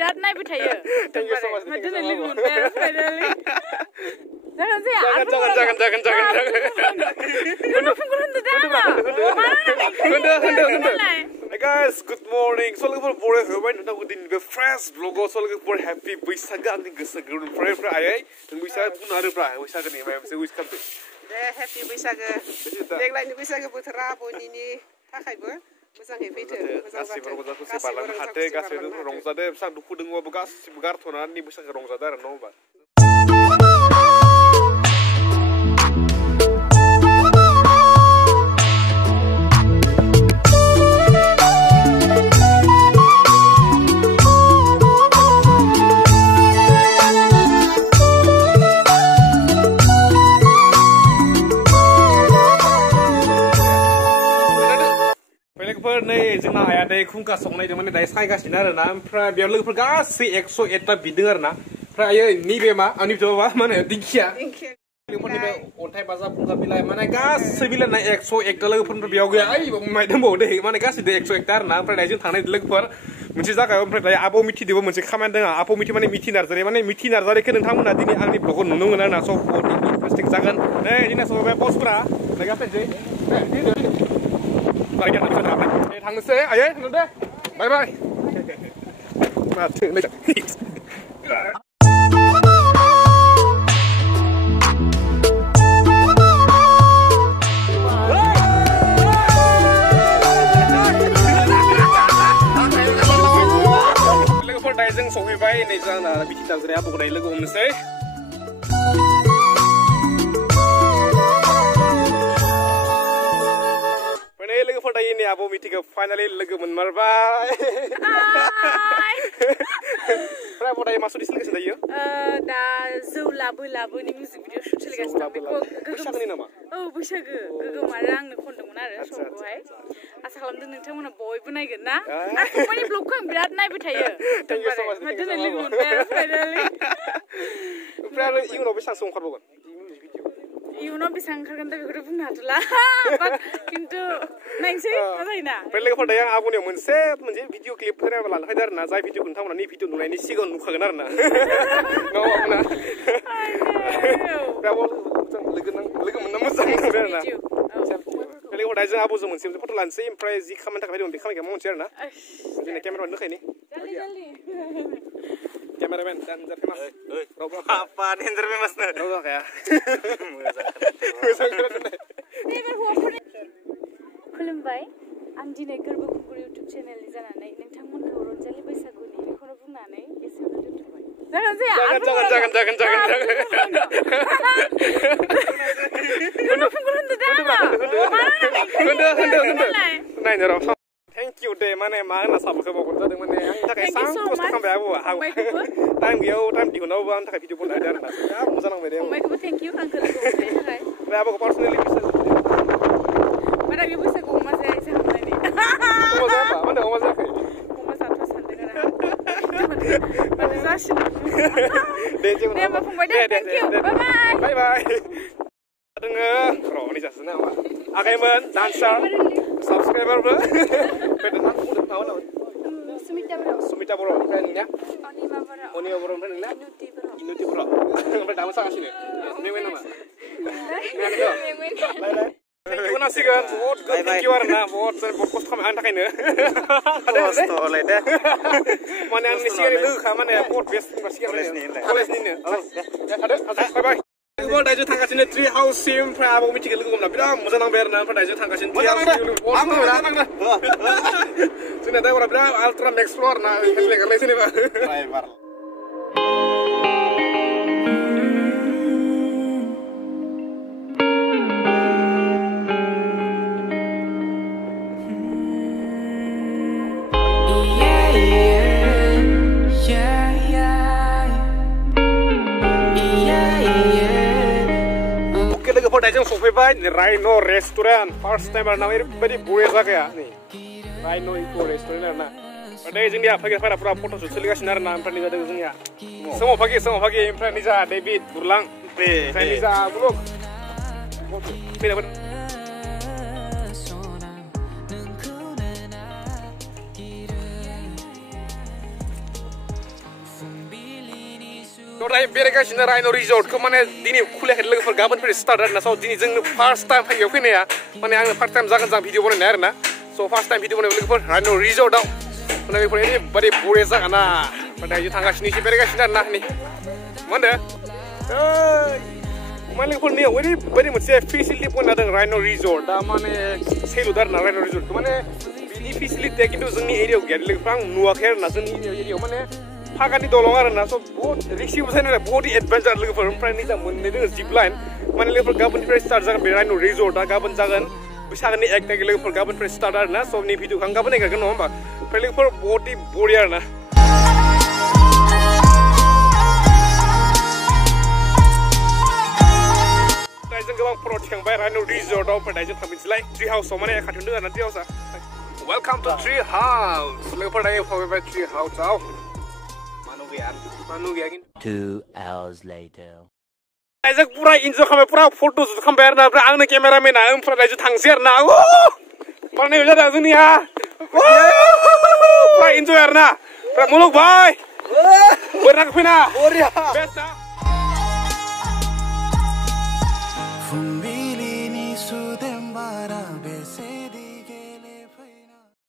बिराद नायबाय थायो दिनै लोगो मोनबाय आरो फाइनालि जागोन जाया guys, good morning. So look for boring hewan tentang udin be fresh vlog. So look for happy bwisagw angin gesa gerun fresh ayai. Dan bwisagw pun ada pra. Bwisagw ni macam saya wiskan tu. Happy bwisagw. Deglai ni bwisagw putra bonini थाखायबो मोजाङै फैथो गासिबो रंजादों बारलांनो हाथो गासिबो रंजादों सान दुखु दङबाबो गासिबो गारथ'नानै बैसागो रंजादों आरो न' होमबा जोंना आया दे खुंखा संनाय दं माने दाय सायगासिनो आरो ना ओमफ्राय बेयाव लोगोफोर गासै 101टा बिदों आरो ना ओमफ्राय आयो नैबे मा आंनि बिथावा मा होनो दिंखिया लोगोफोरनिफ्राय अन्थाइ बाजाब खुंखा बिलाइ माने गासै बिलाइना 101टा लोगोफोरनिफ्राय बेयाव गैया ओइ माय दंबावो दे माने गासै 101टा आरो ना ओमफ्राय दाय जों थांनाय लोगोफोर मोनसे जायगायाव ओमफ्राय दाय आब' मिथिदोबो मोनसे खामानि दङ आब' मिथि माने मिथि नार्जारिखौ नोंथांमोना दिनै आंनि ब्लगाव नुनो मोनो आरो ना स' इन्टारेस्टिं जागोन नै दिनै सबाय पस्टफोरा गासैनोसै थांनोसै आयै थांनो दे बाय बाय माथो लोगोफोर दायो जों सहैबाय नै जोंना बिथि नार्जारि आब'खौ दायो लोगो हमनोसै ini abu Mithi ke finally logo menmarbai. Berapa dah masuk di sini kesini yo? Dah jauh labu ni music video shoot lagi sampai kok. Bwisagw ni nama? Oh bwisagw, Gwrbw marang nih kondom mana ada show hai. Asal kalau nengteng mana boy pun naik na. Aku punya blog kan berat naik bertanya. Thank you so much. Macam ni logo finally. Finally, you know bisa song karbogan. इयुनाव बेसेबां ओंखारगोन दा बेखौथ' बुंनो हाथ'ला खिन्थु नायनोसै मा जायोना ओमफ्राय लोगोफोर दायो आं आब'नियाव मोनसे भिडिअ क्लिप लानो फैदों आरो ना जाय भिडिअखौ नोंथांमोना नै भिडिअ नुनायनि सिगाङाव नुखागोन आरो ना लोगो मोनना मोजां मोनबाय आरो ना लोगोफोर दायो जों आब'जों मोनसे फट' लानोसै ओमफ्राय जि खामानि थाखाय फैदों बे खामानिखौ मावनोसै आरो ना जोंना केमेरामेन दंखायो Kameramen dan famous apa Hendra famous nih udah kayak खुलुमबाय आं दिनै गोरबो खुंगुर इउटुब चेनेलनि जानानै नोंथांमोनखौ रंजालि बैसागुनि बेखौनो बुंनानै एसेयावनो दोनथ'बाय जागोन जाया जागोन Thank you deh, mana mana sabar ke bawah jadi mana yang tak kayak sang kos sampai aku, time dia, time dihunau bang tak kayak video pun ada, ya mudah nang beda. Omai kamu thank you uncle. Berapa aku personally bisa. Mana dia bisa kau mas saya sih hamil ini. Kau mas apa? Mana kau mas apa? Kau mas apa santai kan? Mana sih? Dia mau pun beda. Thank you. Bye bye. Bye bye. Dengar, bro ini jasnya apa? Akamen, dancer. Subscriber bro. Pedan aku tahu lah. Sumita bro, friendnya. Oni bro, friendnya. Inuti bro. Sampai dalam sana sini. Mewen nama. Gimana sih kan? Thank you Arna. Post kami anda kayaknya. Post oleh deh. Mana yang nisi ini lu, mana ya post best masih Koles nih. Ada. Bye bye. Kalau dah jatuh tangga sini tree house sim, pernah aku mikir lu gimana? Bilang mudah nang berna, pernah dah jatuh tangga sini tree house sim. Sini ada orang bilang ultra explore, nah ini sini pak. Dalam sofai ini Rhino Restaurant, first time orang everybody bwisagw ya nih, Rhino itu restoran na. Pada izin dia pagi pada pura foto sudah lihat sinar na, empat niza izin ya. Semua pagi, empat niza David Burlang, empat niza Bulog. Tidak ber. Today beregaसिनो Rhino Resort ko माने दिनै खुलाखै लोगोफोर गाबोननिफ्राय स्टार्ट आरोना स दिनै जोंनो फार्स्ट टाइम फैयो फैनाया माने आङो फार्स्ट टाइम जागोन जां भिडिअ बनायनाय आरोना स फार्स्ट टाइम भिडिअ बनायनाय लोगोफोर Rhino Resort आव माने बेफोर ओरैबादि बरिया जागोन ना माने दायो थांगासिनो एसे बेरायगासिनो आरोना नै मा होनदो माने लोगोफोर नै ओरैबादि मोनसे फेसिलिटि बनायना दों Rhino Resort दा माने सेलुट आरोना Rhino Resort को माने बिनि फेसिलिटिया खिन्थु जोंनि एरियायाव गैया लोगोफोर आं नुवाखै आरोना जोंनि एरियायाव माने फागानि दलं आरोना स बहुत रिक्सिबो जायो नालाय बहुत एडभेन्सार लोगोफोर ओमफ्राय निजा मोननै दोङो जिप लाइन माने लोगोफोर गाबोननिफ्राय स्टार्ट जागोन बे Rhino Resort गाबोन जागोन बैसागोनि 1 तारिख लोगोफोर गाबोननिफ्राय स्टार्ट आरोना स नि भिडिअखौ आं गाबोन नायगोन नङा होमबा ओमफ्राय लोगोफोर बहुत बरिया आरोना जों गोबां फट' थिखांबाय Rhino Resort आव ओमफ्राय दायो जों थांफिनसैलाय ट्री हाउसआव माने खाथियावनो दङ आरोना ट्री हाउसआ वेलकाम टु ट्री हाउस लोगोफोर दायो फैबाय ट्री हाउसआव Manu gaya 2 hours later. Ajak pura enjoy khambai pura photo shoot khambai arna pura angna cameraman a umfra dai thangse arna parne hoja da juni ha pura enjoy arna pura muluk bhai borak phina best